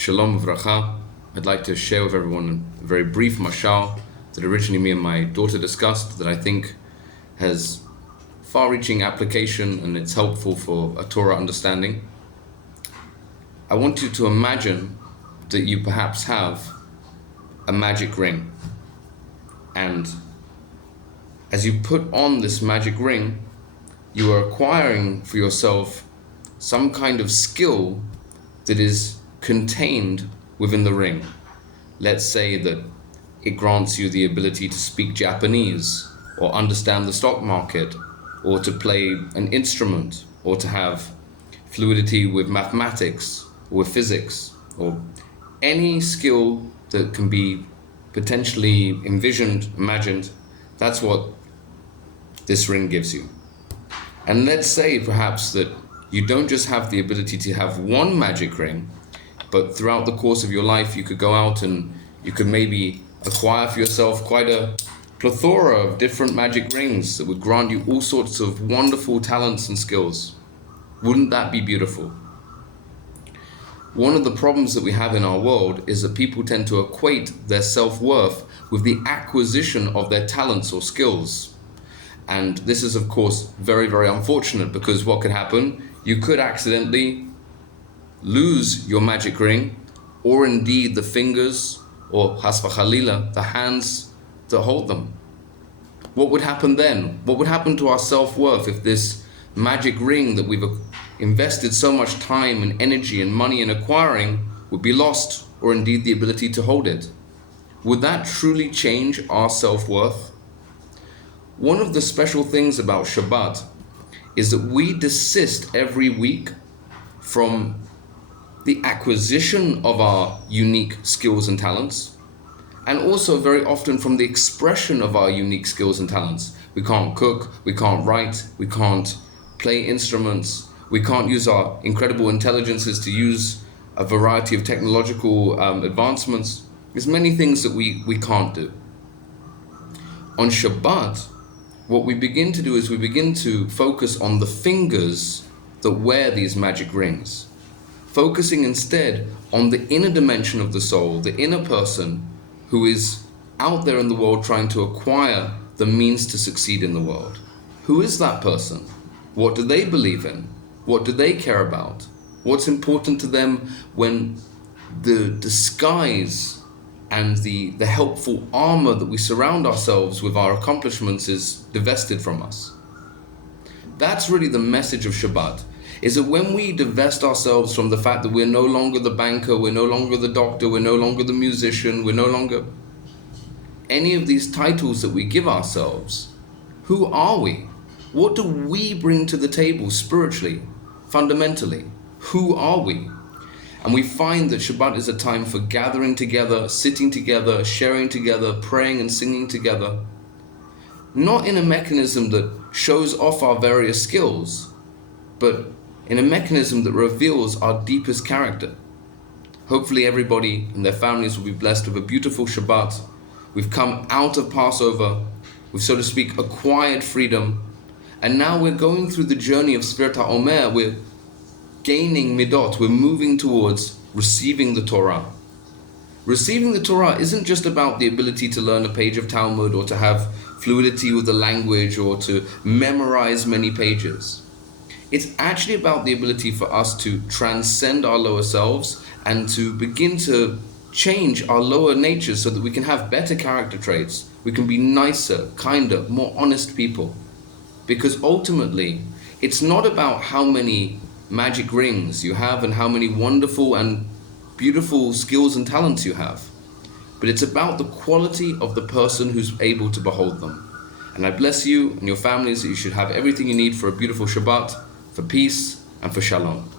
Shalom Uvracha. I'd like to share with everyone a very brief mashal that originally me and my daughter discussed that I think has far-reaching application and it's helpful for a Torah understanding. I want you to imagine that you perhaps have a magic ring, and as you put on this magic ring, you are acquiring for yourself some kind of skill that is contained within the ring. Let's say that it grants you the ability to speak Japanese, or understand the stock market, or to play an instrument, or to have fluidity with mathematics, or with physics, or any skill that can be potentially envisioned, imagined. That's what this ring gives you. And let's say perhaps that you don't just have the ability to have one magic ring, but throughout the course of your life you could go out and you could maybe acquire for yourself quite a plethora of different magic rings that would grant you all sorts of wonderful talents and skills. Wouldn't that be beautiful? One of the problems that we have in our world is that people tend to equate their self-worth with the acquisition of their talents or skills. And this is of course very, very unfortunate, because what could happen? You could accidentally lose your magic ring, or indeed the fingers, or has v'chalila, the hands that hold them. What would happen then? What would happen to our self-worth if this magic ring that we've invested so much time and energy and money in acquiring would be lost, or indeed the ability to hold it? Would that truly change our self-worth? One of the special things about Shabbat is that we desist every week from the acquisition of our unique skills and talents, and also very often from the expression of our unique skills and talents. We can't cook, we can't write, we can't play instruments, we can't use our incredible intelligences to use a variety of technological advancements. There's many things that we can't do. On Shabbat, what we begin to do is we begin to focus on the fingers that wear these magic rings, focusing instead on the inner dimension of the soul, the inner person who is out there in the world trying to acquire the means to succeed in the world. Who is that person? What do they believe in? What do they care about? What's important to them when the disguise and the helpful armor that we surround ourselves with our accomplishments is divested from us? That's really the message of Shabbat, is that when we divest ourselves from the fact that we're no longer the banker, we're no longer the doctor, we're no longer the musician, we're no longer any of these titles that we give ourselves, who are we? What do we bring to the table spiritually, fundamentally? Who are we? And we find that Shabbat is a time for gathering together, sitting together, sharing together, praying and singing together, not in a mechanism that shows off our various skills, but in a mechanism that reveals our deepest character. Hopefully everybody and their families will be blessed with a beautiful Shabbat. We've come out of Passover, we've, so to speak, acquired freedom, and now we're going through the journey of Sfirat HaOmer. We're gaining midot, we're moving towards receiving the Torah. Receiving the Torah isn't just about the ability to learn a page of Talmud, or to have fluidity with the language, or to memorize many pages. It's actually about the ability for us to transcend our lower selves and to begin to change our lower natures so that we can have better character traits. We can be nicer, kinder, more honest people. Because ultimately, it's not about how many magic rings you have and how many wonderful and beautiful skills and talents you have, but it's about the quality of the person who's able to behold them. And I bless you and your families that you should have everything you need for a beautiful Shabbat, for peace and for shalom.